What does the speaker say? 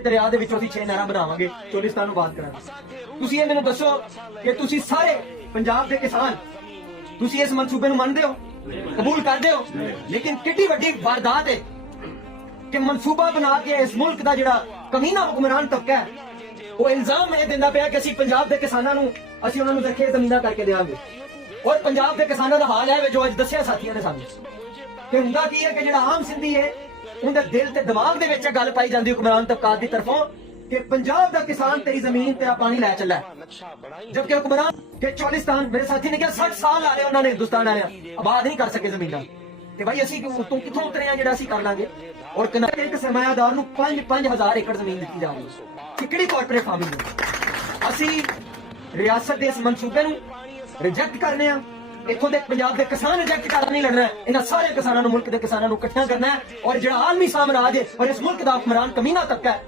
ਦਰਿਆ ਦੇ ਵਿੱਚੋਂ ਅਸੀਂ 6 ਨਹਿਰਾਂ ਬਣਾਵਾਂਗੇ, ਚੋਲਿਸਤਾਨ ਨੂੰ ਬਾਤ ਕਰਾਂਗੇ। ਤੁਸੀਂ ਇਹ ਮੈਨੂੰ ਦੱਸੋ ਕਿ ਤੁਸੀਂ ਸਾਰੇ ਪੰਜਾਬ ਦੇ ਕਿਸਾਨ ਤੁਸੀਂ ਇਸ ਮਨਸੂਬੇ ਨੂੰ ਮੰਨਦੇ ਹੋ, ਕਬੂਲ ਕਰਦੇ ਹੋ? ਲੇਕਿਨ ਕਿੰਨੀ ਵੱਡੀ ਵਾਰਦਾਤ ਹੈ ਕਿ ਮਨਸੂਬਾ ਬਣਾ ਕੇ ਇਸ ਮੁਲਕ ਦਾ ਜਿਹੜਾ ਕਮੀਨਾ ਹੁਕਮਰਾਨ ਤਬਕਾ ਹੈ ਉਹ ਇਲਜ਼ਾਮ ਇਹ ਦਿੰਦਾ ਪਿਆ ਕਿ ਅਸੀਂ ਪੰਜਾਬ ਦੇ ਕਿਸਾਨਾਂ ਨੂੰ ਅਸੀਂ ਉਹਨਾਂ ਨੂੰ ਰੱਖੇ ਜ਼ਮੀਨਾਂ ਕਰਕੇ ਦੇਵਾਂਗੇ। ਔਰ ਪੰਜਾਬ ਦੇ ਕਿਸਾਨਾਂ ਦਾ ਹਾਲ ਹੈ ਜੋ ਅੱਜ ਦੱਸਿਆ ਸਾਥੀਆਂ ਨੇ ਸਾਨੂੰ ਕਿ ਹੁੰਦਾ ਕੀ ਹੈ ਕਿ ਜਿਹੜਾ ਆਮ ਸਿੰਧੀ ਹੈ ਉਹਦੇ ਦਿਲ ਤੇ ਦਿਮਾਗ ਦੇ ਵਿੱਚ ਗੱਲ ਪਾਈ ਜਾਂਦੀ ਹੁਕਮਰਾਨ ਤਬਕਾਤ ਦੀ ਤਰਫੋਂ ਕਿ ਪੰਜਾਬ ਦਾ ਕਿਸਾਨ ਤੇਰੀ ਜ਼ਮੀਨ ਤੇਰਾ ਪਾਣੀ ਲੈ ਚੱਲਾ, ਜਦਕਿ ਹੁਕਮਰਾਨ ਕਿ ਚੋਲਿਸਤਾਨ ਮੇਰੇ ਸਾਥੀ ਨੇ ਕਿਹਾ 60 ਸਾਲ ਆ ਰਹੇ ਉਹਨਾਂ ਨੇ ਹਿੰਦੁਸਤਾਨ ਆਇਆ ਆਬਾਦ ਨਹੀਂ ਕਰ ਸਕੇ ਜ਼ਮੀਨਾਂ ਤੇ ਭਾਈ ਅਸੀਂ ਤੂੰ ਕਿੱਥੋਂ ਉਤਰੇ ਆ ਜਿਹੜਾ ਅਸੀਂ ਕਰ ਲਾਂਗੇ। ਔਰ ਕਿਨਾਰੇ ਇੱਕ ਸਰਮਾਇਆਦਾਰ ਨੂੰ 5,000 ਏਕੜ ਜ਼ਮੀਨ ਦਿੱਤੀ ਜਾ ਰਹੀ ਹੈ। ਕਿਹੜੀ ਕਾਰਪੋਰੇਟ ਫਾਰਮਿੰਗ ਹੈ? ਅਸੀਂ ਰਿਆਸਤ ਦੇ ਇਸ ਮਨਸੂਬੇ ਨੂੰ ਰਿਜੈਕਟ ਕਰਨੇ ਆ। ਇੱਥੋਂ ਦੇ ਪੰਜਾਬ ਦੇ ਕਿਸਾਨ ਰਿਜੈਕਟ ਕਰਨ ਨਹੀਂ ਲੜਨਾ, ਇਹਨਾਂ ਸਾਰੇ ਕਿਸਾਨਾਂ ਨੂੰ ਮੁਲਕ ਦੇ ਕਿਸਾਨਾਂ ਨੂੰ ਇਕੱਠਿਆਂ ਕਰਨਾ ਹੈ। ਔਰ ਜਿਹੜਾ ਆਲਮੀ ਸਾਮਰਾਜ ਹੈ ਔਰ ਇਸ ਮੁਲਕ ਦਾ ਹੁਕਮਰਾਨ ਕਮੀਨਾ ਤਬਕਾ ਹੈ